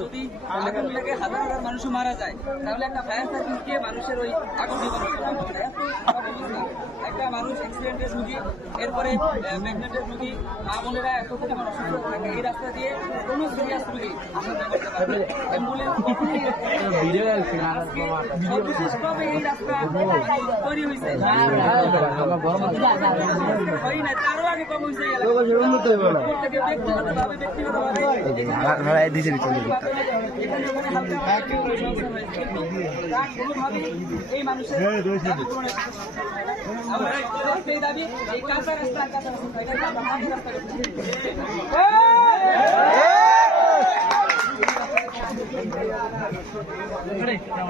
যদি আগুন লেগে হাজার হাজার মানুষ মারা যায় তাহলে একটা ফায়ার সার্ভিসকে মানুষের ওই আগুন নিবারণ করতে হবে। একটা মানুষ অ্যাক্সিডেন্টের রুগী, এরপরে প্রেগনেন্টের রুগী, মা বোনেরা এত থেকে মানুষ অসুস্থ থাকে, এই রাস্তা দিয়ে কোনো সিরিয়াস রুগী আসা যাওয়া করতে পারবে। অ্যাম্বুলেন্স সর্বশেষভাবে এই রাস্তা তৈরি হয়েছে, হয় না তারও আগে কম হয়েছে। এই মানুষের দাবি এই কাঁচা রাস্তা